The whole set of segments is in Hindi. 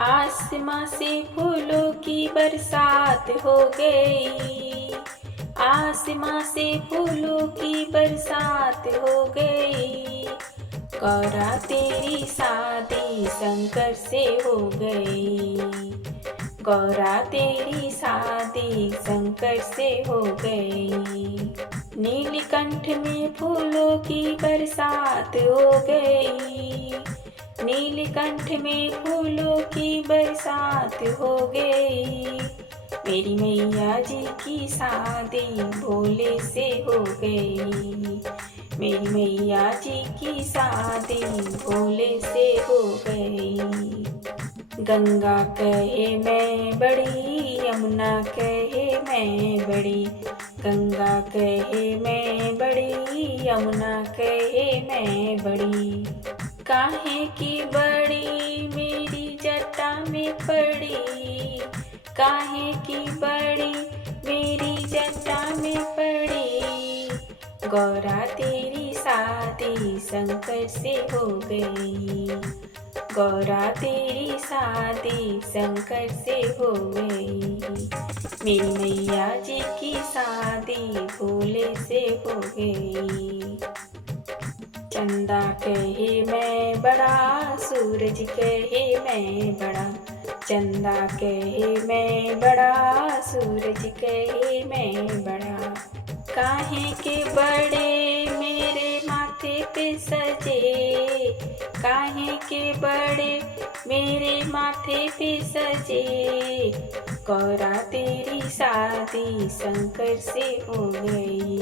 आसमां से फूलों की बरसात हो गई। आसमां से फूलों की बरसात हो गई। गौरा तेरी शादी शंकर से हो गई। गौरा तेरी शादी शंकर से हो गई। नीलकंठ में फूलों की बरसात हो गई। नीलकंठ में फूलों की बरसात हो गई। मेरी मैया जी की शादी भोले से हो गई। मेरी मैया जी की शादी भोले से हो गई। गंगा कहे मैं बड़ी, यमुना कहे मैं बड़ी। गंगा कहे मैं बड़ी, यमुना कहे मैं बड़ी। काहे की बड़ी मेरी जटा में पड़ी। काहे की बड़ी मेरी जटा में पड़ी। गौरा तेरी शादी शंकर से हो गई। गौरा तेरी शादी शंकर से हो गई। मेरी मैया जी की शादी भोले से हो गई। चंदा कहे मैं बड़ा, सूरज कहे मैं बड़ा। चंदा कहे मैं बड़ा, सूरज कहे मैं बड़ा। काहे के बड़े मेरे माथे पे सजे। काहे के बड़े मेरे माथे पे सजे। गौरा तेरी शादी शंकर से हो गई।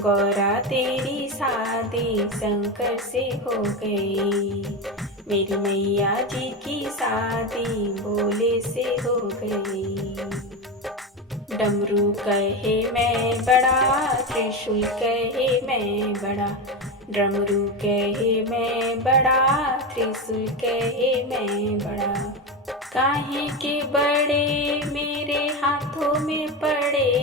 गौरा तेरी शादी शंकर से हो गई। मेरी मैया जी की शादी भोले से हो गई। डमरू कहे मैं बड़ा, त्रिशूल कहे मैं बड़ा। डमरू कहे मैं बड़ा, त्रिशूल कहे मैं बड़ा। काहे के बड़े मेरे हाथों में पड़े।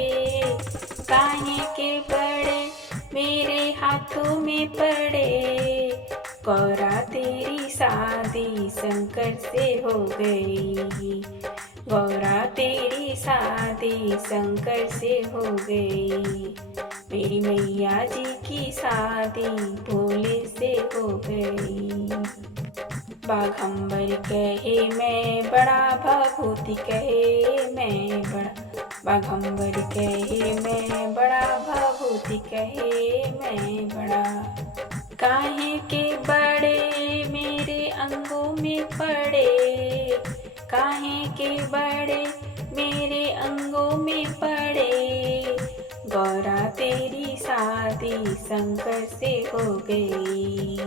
काहे के बड़े मेरे हाथों में पड़े। गौरा तेरी शादी शंकर से हो गई। गौरा तेरी शादी शंकर से हो गई। मेरी मैया जी की शादी भोले से हो गई। बाघंबर कहे मैं बड़ा, भभूति कहे मैं बड़ा। बाघंबर कहे मैं बड़ा, भभूति कहे मैं बड़ा। काहे के बड़े मेरे अंगों में पड़े। काहे के बड़े मेरे अंगों में पड़े। गौरा तेरी शादी शंकर से हो गई।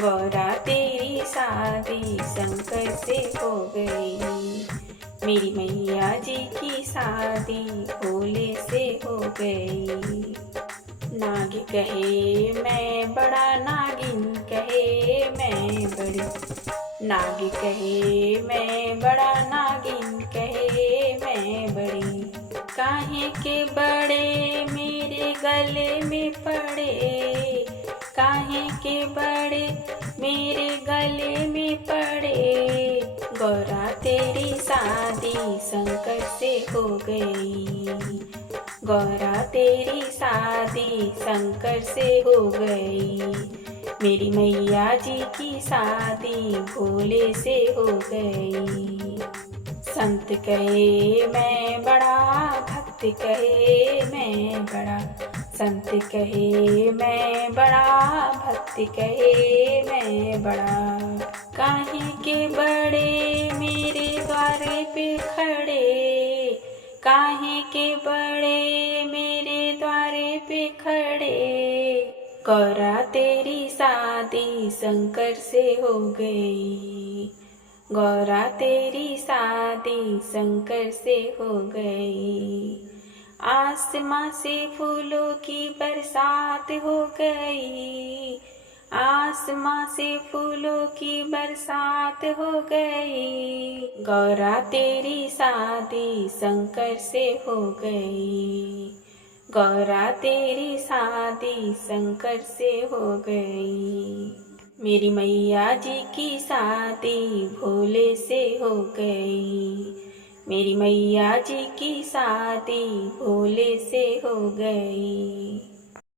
गौरा तेरी शादी शंकर से हो गई। मेरी मैया जी की शादी भोले से हो गई। नाग कहे मैं बड़ा, नागिन कहे मैं बड़ी। नाग कहे मैं बड़ा, नागिन कहे मैं बड़ी। काहे के बड़े मेरे गले में पड़े। काहे के बड़े मेरे गले में पड़े। गौरा तेरी शादी शंकर से हो गई। गौरा तेरी शादी शंकर से हो गई। मेरी मैया जी की शादी भोले से हो गई। संत कहे मैं बड़ा, भक्त कहे मैं बड़ा। संत कहे मैं बड़ा, भक्त कहे मैं बड़ा। काहे के बड़े मेरे द्वारे पे खड़े। काहे के बड़े मेरे द्वारे पे खड़े। गौरा तेरी शादी शंकर से हो गई। गौरा तेरी शादी शंकर से हो गई। आसमां से फूलों की बरसात हो गई। आसमां से फूलों की बरसात हो गई। गौरा तेरी शादी शंकर से हो गई। गौरा तेरी शादी शंकर से हो गई। मेरी मैया जी की शादी भोले से हो गई। मेरी मैया जी की शादी भोले से हो गई।